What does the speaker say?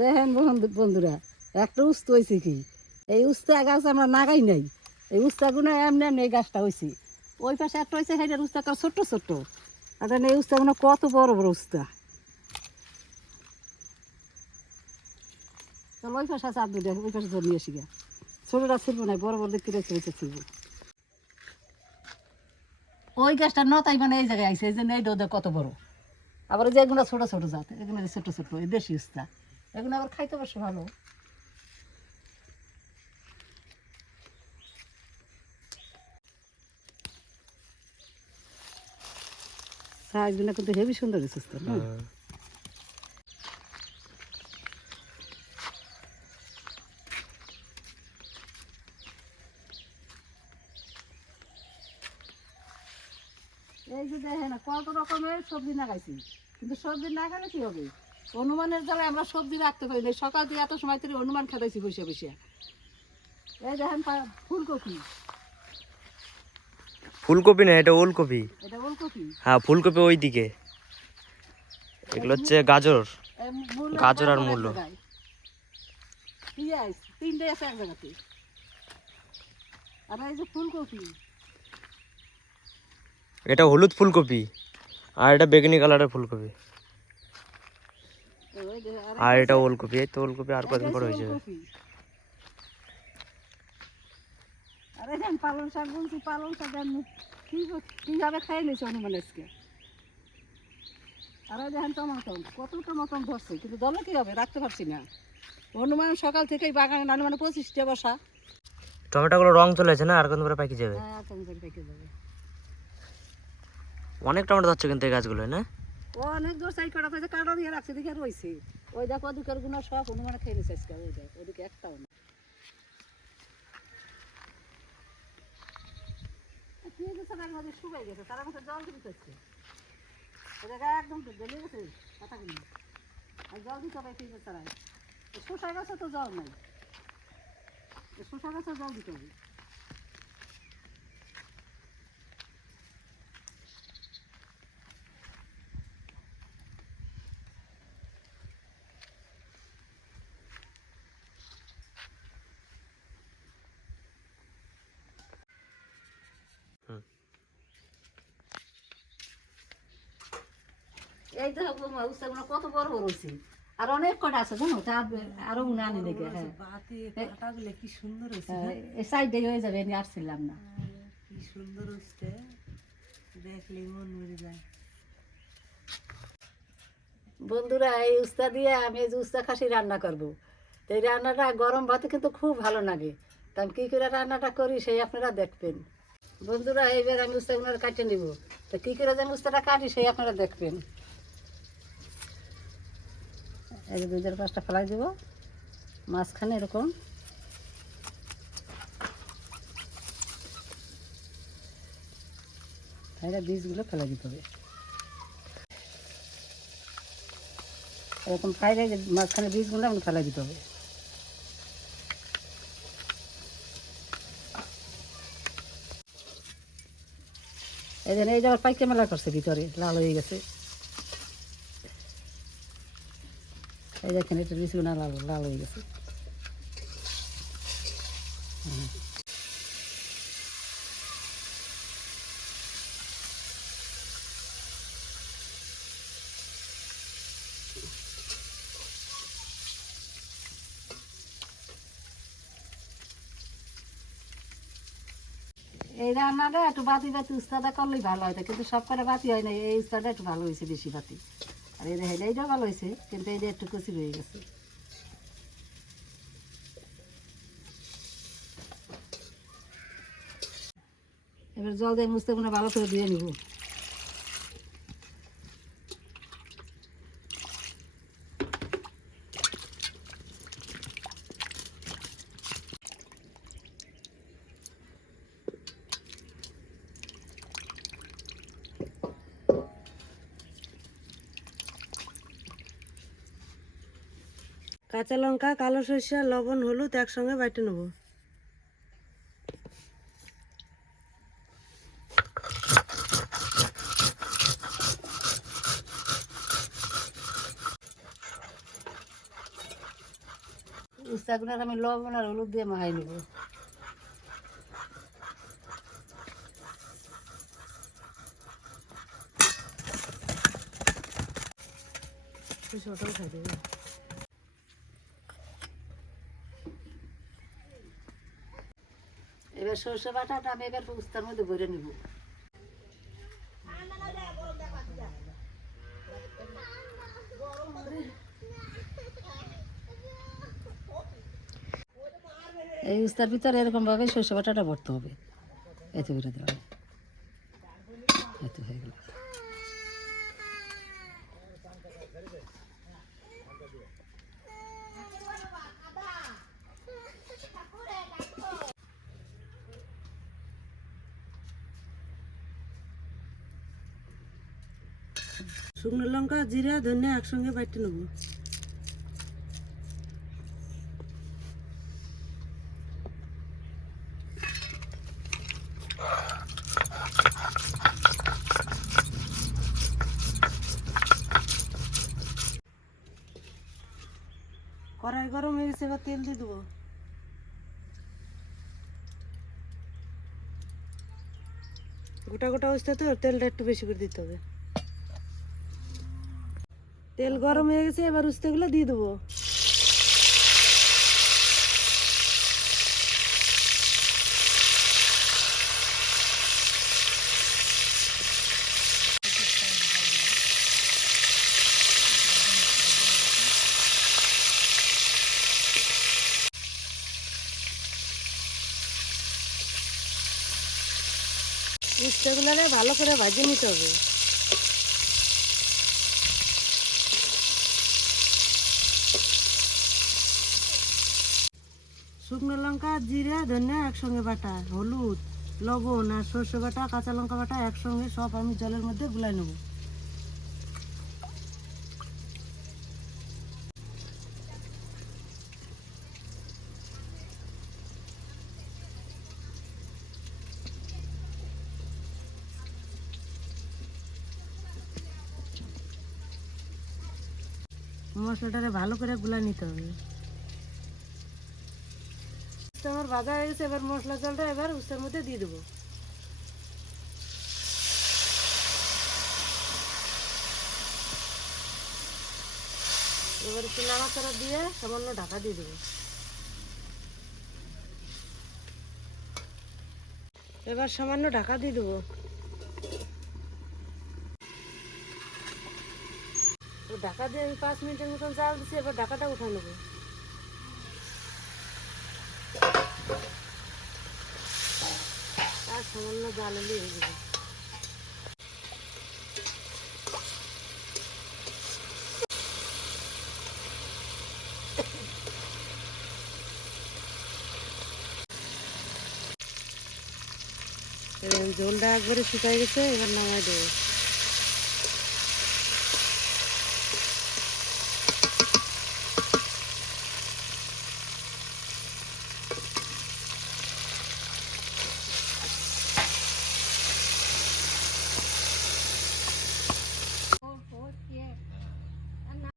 দেখেন বন্ধু, বন্ধুরা, একটা উস্ত হয়েছে কি? এই উস্তা গাছ আমরা নাগাই নাই। এই উস্তাগুলো এমনি এমনি এই গাছটা হয়েছে ওই পাশে একটা হয়েছে সেটার উস্তাটা ছোট্ট ছোট্ট। আর এই উস্তাগুলো কত বড় বড় উস্তা। ওই পাশে আছে আর দুটো ওই পাশে ছোটটা ছিলবো না, বড় বড় দেখতে হয়েছে ছিলবো। ওই গাছটা নতাই মানে এই জায়গায় আইছে, এই জন্য এই কত বড়। আবার এই যে এগুলো ছোট ছোট জাত, এগুলো ছোট ছোট, এই দেশি উস্তা। এগুলো আবার খাইতে বেশ ভালো। সাইজগুলো কিন্তু হেভি সুন্দর হয়েছে না? এই যে দেখেন কত রকমের সবজি লাগাইছি। কিন্তু সবজি না গেলে কি হবে? অনুমানের জ্বালায় আমরা সবজি রাখতে পারি না সকাল থেকে এত সময় থেকে অনুমান খাটাইছি বসে বসে। এই দেখেন ফুলকপি। ফুলকপি না এটা ওলকপি। এটা ওলকপি? হ্যাঁ ফুলকপি ওই দিকে এগুলো হচ্ছে গাজর। গাজর আর এক মূলো। জায়গায়। তিনটে আছে এক জায়গাতে। আর এই যে ফুলকপি। এটা হলুদ ফুলকপি আর এটা বেগুনি কালারের ফুলকপি। আর এটা ওলকপি এই তো ওলকপি আর কদিন পরে হয়ে যাবে আরে পালং শাক বলছি পালং শাক আমি কি কীভাবে খাই নিয়েছি অনুমান আজকে? আর দেখেন কত টমাটম ধরছে কিন্তু দলে কি হবে? রাখতে পারছি না। অনুমান সকাল থেকেই বাগানে নালে মানে পঁচিশটা বসা। টমেটোগুলো রং চলে আছে না আর কদিন পরে পাকি যাবে? হ্যাঁ পেকে যাবে। অনেক টমেটো ধরছে কিন্তু এই গাছগুলো না? অনেক দূর সাইড করা হয়েছে কাটা দিয়ে রাখছে রয়েছে। ওই দেখো, ওদিকেরগুলো সব অনুমানে খেয়ে নিছে ওই দেখ, ওদিকে একটাও না তার গেছে, তার জল দিতে হচ্ছে। একদম আর হবে আছে শোষা গাছে তো জল নাই। শোষা গাছে জল দিতে হবে। এই তো উস্তাগুলো কত বড় বড় হয়েছে। আর অনেক কটা আছে জানো? তা আরও আনি হ্যাঁ। বাতি কি সুন্দর হয়েছে হ্যাঁ, এই সাইডে হয়ে যাবে আমি আসছিলাম না। কি সুন্দর হচ্ছে দেখলে মন মরে যায়। বন্ধুরা এই উস্তা দিয়ে আমি এই যে উস্তা খাসি রান্না করব। তো এই রান্নাটা গরম ভাতে কিন্তু খুব ভালো লাগে। তা আমি কী করে রান্নাটা করি সেই আপনারা দেখবেন। বন্ধুরা এইবার আমি উস্তাগুলো কাটে নিব। তো কী করে যে আমি উস্তাটা কাটি সেই আপনারা দেখবেন। এই যে দুধের পাঁচটা ফেলাই দেব। মাঝখানে এরকম। তাহলে বীজগুলো ফেলে দিতে হবে। এরকম ফ্রাইড রাইস মাঝখানে বীজগুলো আমরা ফেলে দিতে হবে। এই জন্য এই যাবার পাইকে মেলা করছে ভিতরে, লাল হয়ে গেছে। এই দেখেন, এটা বীজগুলো লাল লাল হয়ে গেছে। এই রান্নাটা একটু বাতি বাতি উস্তাদা করলেই ভালো হয়, কিন্তু সব করে বাতি হয় না, এই উস্তাটা একটু ভালো হয়েছে বেশি বাতি। আর এটা দেখেন এটা ভালো হয়েছে কিন্তু এটা একটু কচি হয়ে গেছে। এবার জল দিয়ে মুছতে মনে ভালো করে দিয়ে নিব। কাঁচা লঙ্কা কালো সরষা লবণ হলুদ একসঙ্গে বাইটে নেব। উস্তাগুলো আমি লবণ আর হলুদ দিয়ে মাখাই নেব। ওটাও খাই দেবে এবার সর্ষে বাটাটা আমি এবার উস্তার মধ্যে ভরে নেব। এই উস্তার ভিতরে এরকম ভাবে সর্ষে বাটাটা ভরতে হবে। এত বেরোতে হবে। এত হয়ে গেল। শুকনো লঙ্কা, জিরা, ধনিয়া একসঙ্গে বাইটে নেব। কড়াই গরম হয়ে গেছে, এবার তেল দিয়ে দেবো। গোটা গোটা অবস্থা তো, তেলটা একটু বেশি করে দিতে হবে। তেল গরম হয়ে গেছে এবার উস্তেগুলো দিয়ে দেবো। উস্তেগুলো ভালো করে ভাজে নিতে হবে। শুকনো লঙ্কা, জিরা, ধনিয়া একসঙ্গে বাটা, হলুদ, লবণ আর সর্ষে বাটা, কাঁচা লঙ্কা বাটা একসঙ্গে সব আমি জলের মধ্যে গুলাই নেব। মশলাটারে ভালো করে গুলা নিতে হবে। উস্তা আমার ভাজা হয়ে গেছে, এবার মশলা জলটা এবার উস্তার মধ্যে দিয়ে দেবো। এবার একটু নাড়াচাড়া দিয়ে সামান্য ঢাকা দিয়ে দেবো। এবার সামান্য ঢাকা দিয়ে দেবো। ঢাকা দিয়ে আমি পাঁচ মিনিটের মতন চাল দিচ্ছি এবার ঢাকাটা উঠে নেব আর সামান্য জাল হলেই হয়ে যাবে জলটা একবারে শুকাই গেছে এবার নামাই দেবো।